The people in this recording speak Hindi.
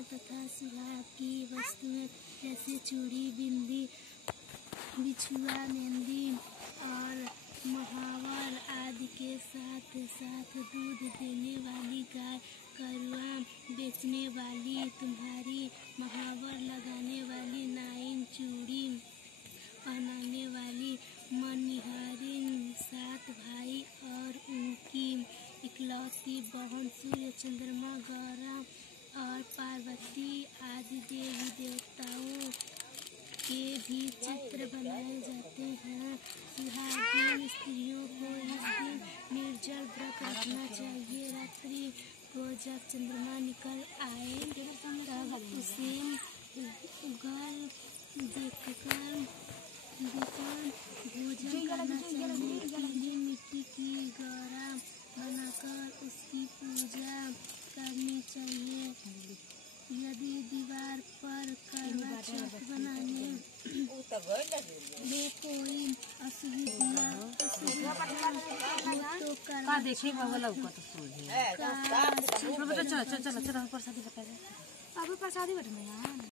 आभूषण तथा सुहाग की वस्तुएं जैसे चूड़ी, बिंदी, बिछुआ, मेहंदी और महावर आदि के साथ साथ दूध देने वाली गाय, करुआ बेचने वाली, तुम्हारी महावर लगाने वाली, नाइन, चूड़ी पहनाने वाली, मनिहारिन, 7 भाई और उनकी इकलौती बहन सूर्य, चंद्रमा, गौरा और पार्वती आदि देवी देवताओं के भी चित्र बनाए जाते हैं। सुहागिन स्त्रियों को इस दिन निर्जल व्रत रखना चाहिए। रात्रि को जब चंद्रमा निकल आए तब उसे उगल देखकर भोजन करना चाहिए। पीली मिट्टी की गौरा बनाकर उसकी पूजा करनी चाहिए। यदि दीवार पर करवा चौथ बनाने में कोई असुविधा हो तो करवा देखिए प्रसादी बता प्रसादी बटना